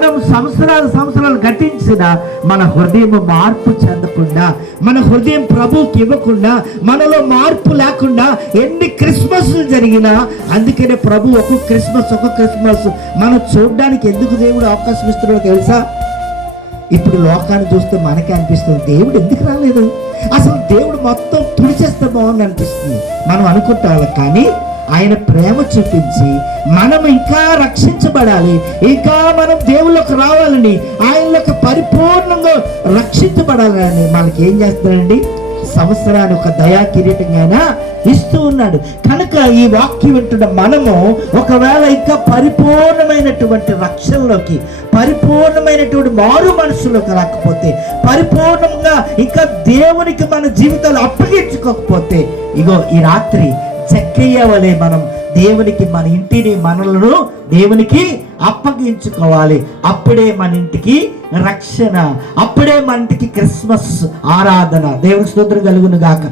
మనం సంవత్సరాలు గతించిన మన హృదయం మార్పు చెందకుండా, మన హృదయం ప్రభువుకి ఇవ్వకుండా, మనలో మార్పు లేకుండా ఎన్ని క్రిస్మస్లు జరిగినా, అందుకనే ప్రభు ఒక్కొక్క క్రిస్మస్ మనం చూడడానికి ఎందుకు దేవుడు అవకాశం ఇస్తున్నాడో తెలుసా? ఇప్పుడు లోకాన్ని చూస్తే మనకే అనిపిస్తుంది, దేవుడు ఎందుకు రాలేదు, అసలు దేవుడు మొత్తం తుడిచేస్తే బాగుంది అనిపిస్తుంది మనం అనుకుంటాం. కానీ ఆయన ప్రేమ చూపించి మనం ఇంకా రక్షించబడాలి, ఇంకా మనం దేవుళ్ళకి రావాలని, ఆయనలోకి పరిపూర్ణంగా రక్షించబడాలని మనకి ఏం చేస్తాడండి? సంవత్సరాన్ని ఒక దయా కిరీటంగా ఇస్తూ ఉన్నాడు. కనుక ఈ వాక్యం వింటున్న మనము ఒకవేళ ఇంకా పరిపూర్ణమైనటువంటి రక్షణలోకి, పరిపూర్ణమైనటువంటి మారు మనసులోకి రాకపోతే, పరిపూర్ణంగా ఇంకా దేవునికి మన జీవితాలు అప్పగించుకోకపోతే, ఇగో ఈ రాత్రి జక్కయ్య వలె మనం దేవునికి మన ఇంటిని, మనలను దేవునికి అప్పగించుకోవాలి. అప్పుడే మన ఇంటికి రక్షణ, అప్పుడే మన ఇంటికి క్రిస్మస్ ఆరాధన. దేవుని స్తోత్రం కలుగును గాక.